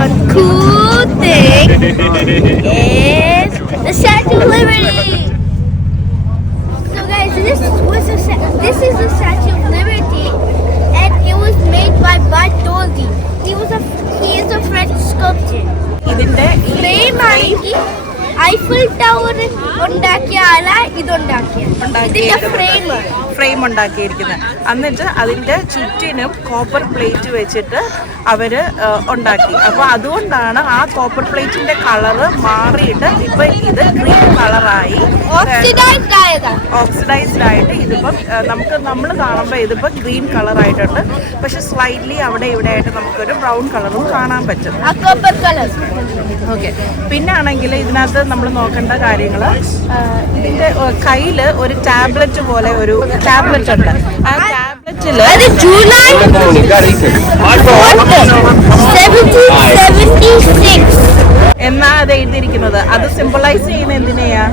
one cool thing is the Statue of Liberty. So guys, this is the Statue of Liberty, and it was made by Bud Dolzy. He is a French sculptor. ഇതിന്റെ frame ആണെങ്കിൽ Eiffel tower ഉണ്ടാക്കിയ ആളാ ഇതിന്റെ frame ഉണ്ടാക്കിയിരിക്കുന്നത്. എന്നിട്ട് അതിന്റെ ചുറ്റിനും copper plate വെച്ചിട്ട് അവര് ഉണ്ടാക്കി. അപ്പൊ അതുകൊണ്ടാണ് ആ കോപ്പർ പ്ലേറ്റിന്റെ കളറ് മാറിയിട്ട് ഇപ്പൊ ഇത് ഗ്രീൻ കളറായി, ഓക്സിഡൈസ്ഡ് ആയിട്ട് ഇതിപ്പം നമ്മൾ കാണുമ്പോൾ ഇതിപ്പോ ഗ്രീൻ കളറായിട്ടുണ്ട്. പക്ഷെ സ്ലൈറ്റ്ലി അവിടെ ഇവിടെ ആയിട്ട് നമുക്കൊരു ബ്രൗൺ കളറും കാണാൻ പറ്റും. ഓക്കെ, പിന്നെ ആണെങ്കിൽ ഇതിനകത്ത് നമ്മൾ നോക്കേണ്ട കാര്യങ്ങൾ, ഇതിന്റെ കയ്യിൽ ഒരു ടാബ്ലറ്റ് പോലെ ഒരു ടാബ്ലറ്റ് ഉണ്ട്. ആ ടാബ്ലറ്റില് എന്നാ അത് എഴുതിയിരിക്കുന്നത്. അത് സിംബലൈസ് ചെയ്യുന്ന എന്തിനെയാ?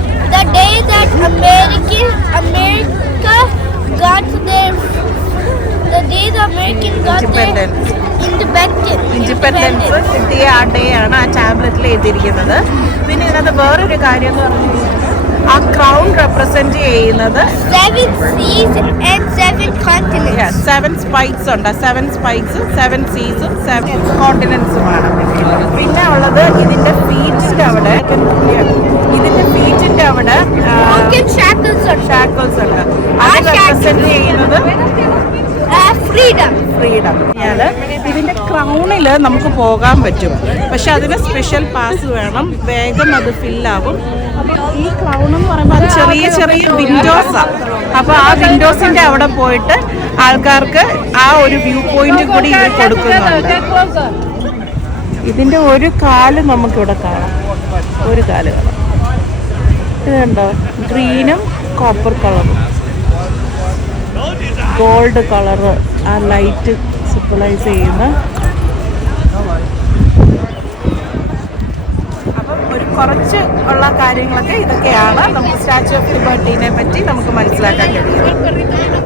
ഇൻഡിപെൻഡൻസ് കിട്ടിയ ആ ഡേ ആണ് ആ ടാബ്ലറ്റിൽ എഴുതിയിരിക്കുന്നത്. പിന്നെ ഇതിനകത്ത് വേറൊരു കാര്യം എന്ന് പറഞ്ഞു കഴിഞ്ഞാൽ ആ ക്രൗൺ റെപ്രസെന്റ് ചെയ്യുന്നത് 7 സ്പൈക്സ് ഉണ്ട്. 7 സ്പൈക്സും 7 സീസും 7 കോണ്ടിനെന്റ്സുമാണ്. പിന്നെ ഉള്ളത് ഇതിന്റെ ഫീറ്റിന്റെ അവിടെ ഷാക്കിൾസ് ഉണ്ട്. അത് റെപ്രസെന്റ് ചെയ്യുന്നത് ഫ്രീഡം. ഇതിന്റെ ക്രൗണില് നമുക്ക് പോകാൻ പറ്റും, പക്ഷെ അതിന് സ്പെഷ്യൽ പാസ് വേണം. വേഗം അത് ഫില്ലാവും. അപ്പൊ ഈ ക്രൗൺ എന്ന് പറയുമ്പോൾ അത് ചെറിയ ചെറിയ വിൻഡോസാണ്. അപ്പൊ ആ വിൻഡോസിന്റെ അവിടെ പോയിട്ട് ആൾക്കാർക്ക് ആ ഒരു വ്യൂ പോയിന്റ് കൂടി ഇത് കൊടുക്കുന്നുണ്ട്. ഇതിന്റെ ഒരു കാല് നമുക്കിവിടെ കാണാം. ഒരു കാല് കാണാം. ഇതുണ്ടോ? ഗ്രീനും കോപ്പർ കളറും ഗോൾഡ് കളറ് ആ ലൈറ്റ് സിംബലൈസ് ചെയ്യുന്ന. അപ്പം ഒരു കുറച്ച് ഉള്ള കാര്യങ്ങളൊക്കെ ഇതൊക്കെയാണ് നമുക്ക് സ്റ്റാച്യു ഓഫ് ലിബർട്ടീനെ പറ്റി നമുക്ക് മനസ്സിലാക്കാൻ കഴിയും.